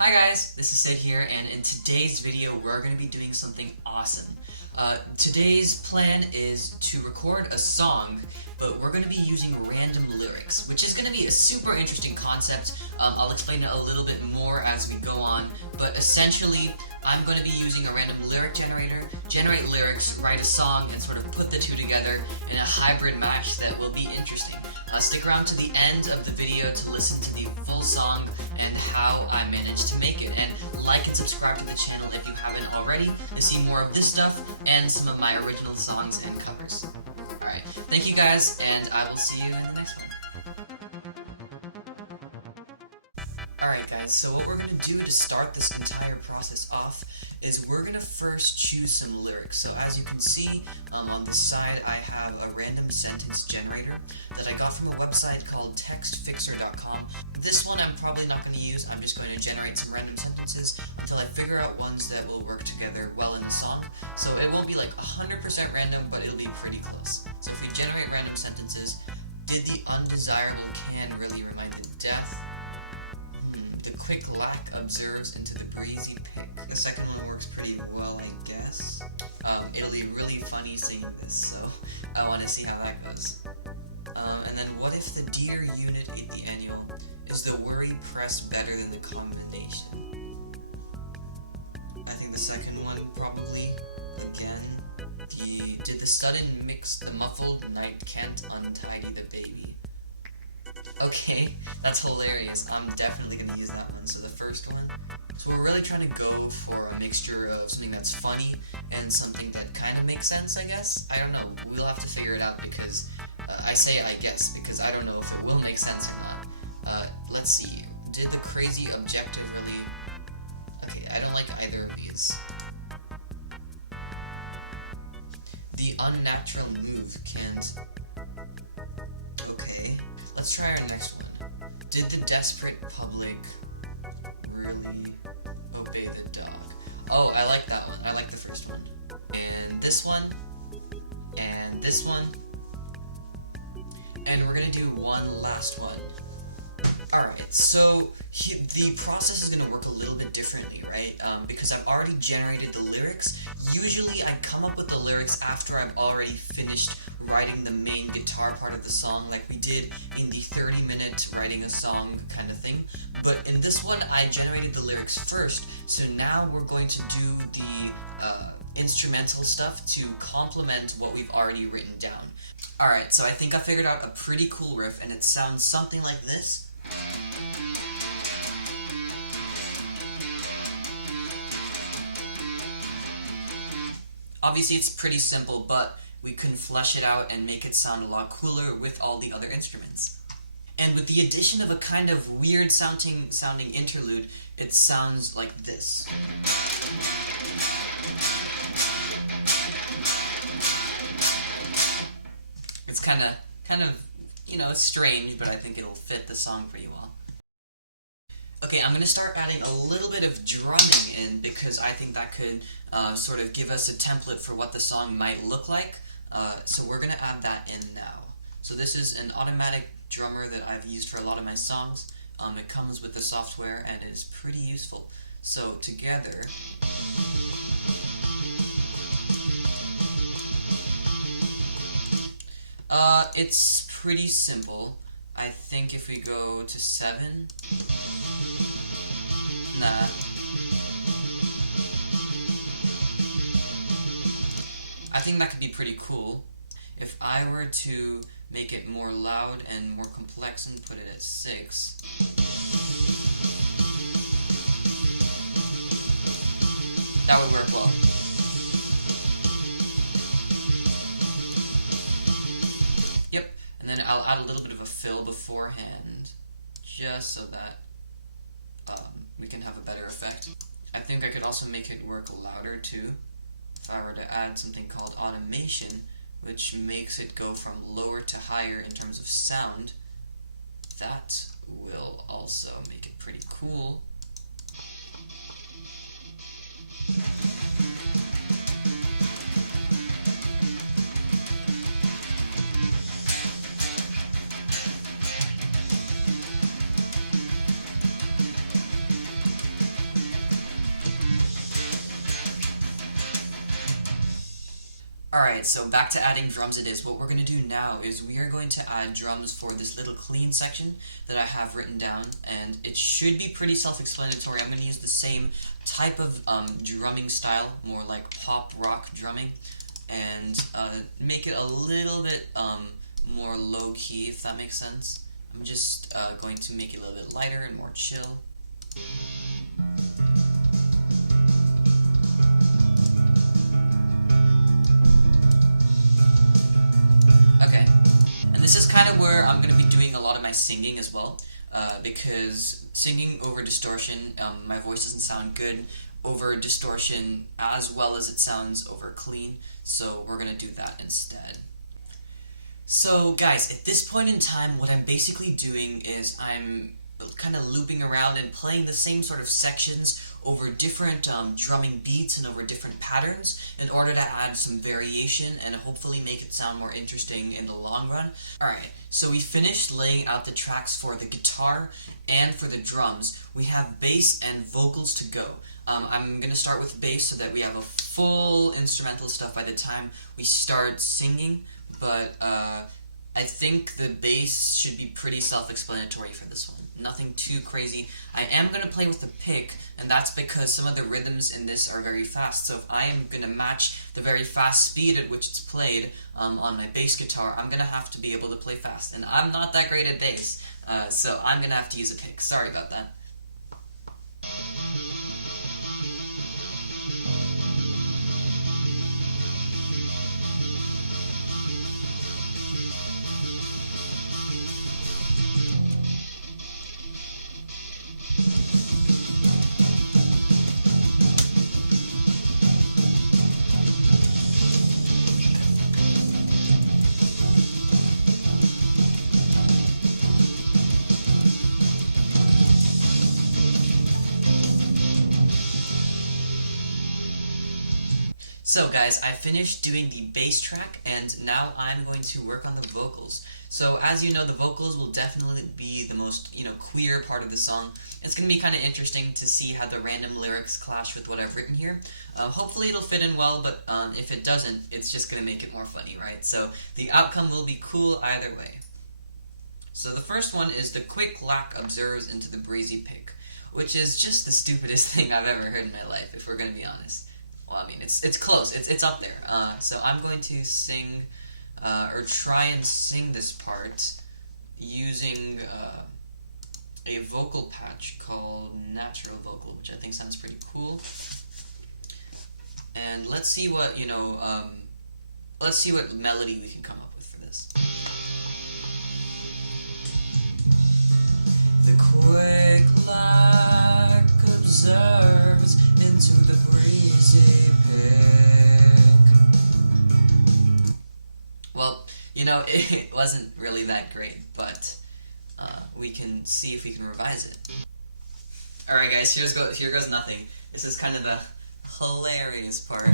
Hi guys, this is Sid here, and in today's video we're going to be doing something awesome. Today's plan is to record a song, but we're going to be using random lyrics, which is going to be a super interesting concept. I'll explain it a little bit more as we go on, but essentially I'm going to be using a random lyric generator, generate lyrics, write a song, and sort of put the two together in a hybrid match that will be interesting. Stick around to the end of the video to listen to the full song and how I managed to make it, and like and subscribe to the channel if you haven't already to see more of this stuff and some of my original songs and covers. Alright, thank you guys, and I will see you in the next one. Alright guys, so what we're going to do to start this entire process off is we're going to first choose some lyrics. So as you can see on this side I have a random sentence generator that I got from a website called textfixer.com. This one I'm probably not going to use. I'm just going to generate some random sentences until I figure out ones that will work together well in the song. So it won't be like 100% random, but it'll be pretty close. So if we generate random sentences, did the undesirable can really remind the death? The quick lack observes into the breezy pick. The second one works pretty well, I guess. It'll be really funny singing this, so I want to see how that goes. And then what if the dear unit ate the annual? Is the worry press better than the combination? I think the second one probably. Again, did the sudden mix the muffled night can't untidy the baby? Okay, that's hilarious. I'm definitely going to use that one. So the first one. So we're really trying to go for a mixture of something that's funny and something that kind of makes sense, I guess. I don't know. We'll have to figure it out because I say I guess because I don't know if it will make sense or not. Let's see. Did the crazy objective really... Okay, I don't like either of these. The unnatural move can't... Okay. Let's try our next one. Did the desperate public really obey the dog? Oh, I like that one. I like the first one. And this one. And this one. And we're gonna do one last one. Alright, so the process is going to work a little bit differently, right? Because I've already generated the lyrics. Usually I come up with the lyrics after I've already finished writing the main guitar part of the song, like we did in the 30-minute writing a song kind of thing. But in this one, I generated the lyrics first, so now we're going to do the instrumental stuff to complement what we've already written down. Alright, so I think I figured out a pretty cool riff, and it sounds something like this. Obviously it's pretty simple, but we can flesh it out and make it sound a lot cooler with all the other instruments. And with the addition of a kind of weird sounding interlude, it sounds like this. It's kind of, you know, strange, but I think it'll fit the song pretty well. Okay, I'm going to start adding a little bit of drumming in because I think that could sort of give us a template for what the song might look like. So we're going to add that in now. So this is an automatic drummer that I've used for a lot of my songs. It comes with the software and it's pretty useful. So together... it's pretty simple. I think if we go to 7... Nah. I think that could be pretty cool. If I were to make it more loud and more complex and put it at 6... that would work well. Yep, and then I'll add a little bit of a fill beforehand, just so that we can have a better effect. I think I could also make it work louder too, if I were to add something called automation, which makes it go from lower to higher in terms of sound. That will also make it pretty cool. Alright, so back to adding drums it is. What we're going to do now is we are going to add drums for this little clean section that I have written down, and it should be pretty self-explanatory. I'm going to use the same type of drumming style, more like pop rock drumming, and make it a little bit more low-key, if that makes sense. I'm just going to make it a little bit lighter and more chill. Okay, and this is kind of where I'm going to be doing a lot of my singing as well, because singing over distortion, my voice doesn't sound good over distortion as well as it sounds over clean, so we're going to do that instead. So guys, at this point in time, what I'm basically doing is I'm kind of looping around and playing the same sort of sections over different drumming beats and over different patterns in order to add some variation and hopefully make it sound more interesting in the long run. Alright, so we finished laying out the tracks for the guitar and for the drums. We have bass and vocals to go. I'm going to start with bass so that we have a full instrumental stuff by the time we start singing, but I think the bass should be pretty self-explanatory for this one. Nothing too crazy. I am going to play with the pick, and that's because some of the rhythms in this are very fast, so if I am going to match the very fast speed at which it's played on my bass guitar, I'm going to have to be able to play fast, and I'm not that great at bass, so I'm going to have to use a pick. Sorry about that. So guys, I finished doing the bass track, and now I'm going to work on the vocals. So as you know, the vocals will definitely be the most, queer part of the song. It's going to be kind of interesting to see how the random lyrics clash with what I've written here. Hopefully it'll fit in well, but if it doesn't, it's just going to make it more funny, right? So the outcome will be cool either way. So the first one is the quick lack observes into the breezy pick, which is just the stupidest thing I've ever heard in my life, if we're going to be honest. Well, I mean, it's close. It's up there. So I'm going to sing, or try and sing this part using a vocal patch called Natural Vocal, which I think sounds pretty cool. And let's see what, let's see what melody we can come up with for this. The quick lack observes into the breezy pick. Well, it wasn't really that great, but we can see if we can revise it. Alright guys, here goes nothing. This is kind of the hilarious part.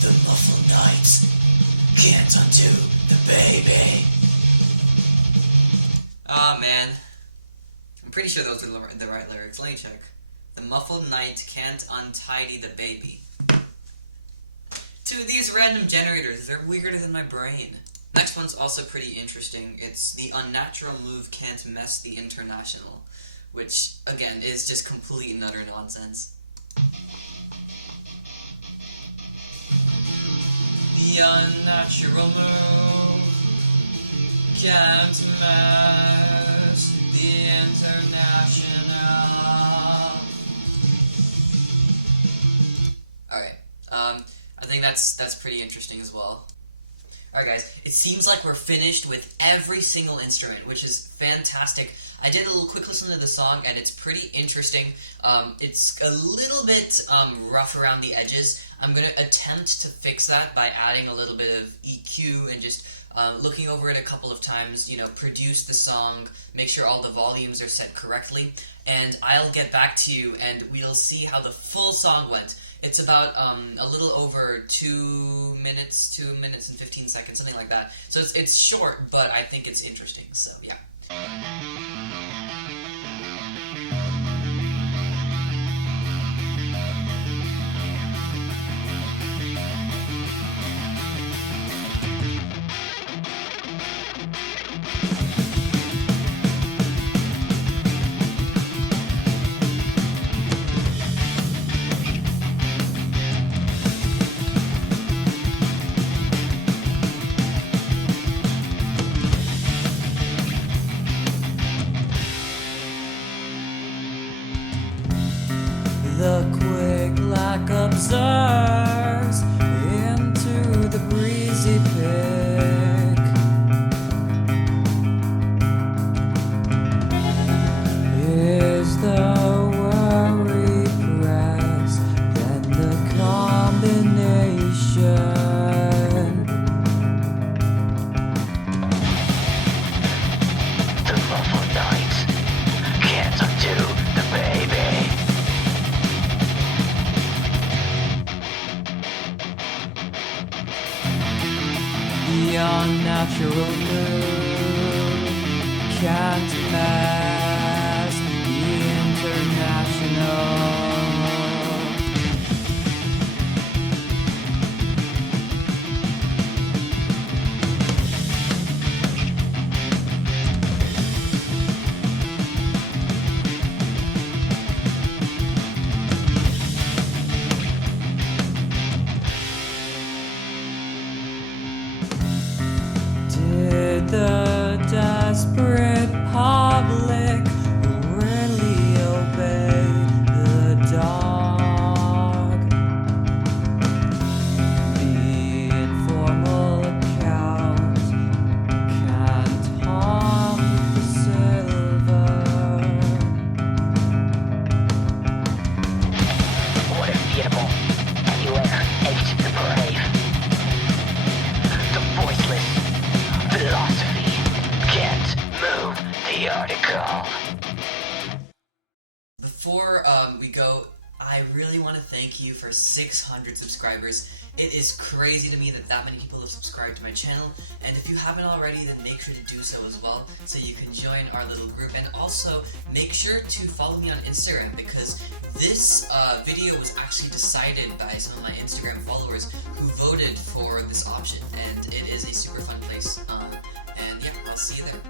The muffled night can't undo the baby. Ah, man. I'm pretty sure those are the right lyrics. Let me check. The muffled night can't untidy the baby. Dude, these random generators, they're weirder than my brain. Next one's also pretty interesting. It's the unnatural move can't mess the international, which, again, is just complete and utter nonsense. The unnatural move can't mess the international. Alright, I think that's pretty interesting as well. Alright guys, it seems like we're finished with every single instrument, which is fantastic. I did a little quick listen to the song, and it's pretty interesting. It's a little bit rough around the edges. I'm going to attempt to fix that by adding a little bit of EQ and just looking over it a couple of times, produce the song, make sure all the volumes are set correctly, and I'll get back to you and we'll see how the full song went. It's about a little over 2 minutes and 15 seconds, something like that. So it's short, but I think it's interesting, so yeah. observes into the breezy pick. Is the worry press, then the combination. The awful night can't undo the baby. The unnatural mood can't mask the international. Did the desperate public really obey the dog? The informal account can't harm the silver. What if the animal anywhere ate the brave? The voiceless philosophy can't move the article. Before we go, I really want to thank you for 600 subscribers. It is crazy to me that many people have subscribed to my channel, and if you haven't already, then make sure to do so as well, so you can join our little group. And also, make sure to follow me on Instagram, because this video was actually decided by some of my Instagram followers who voted for this option, and it is a super fun place. And yeah, I'll see you there.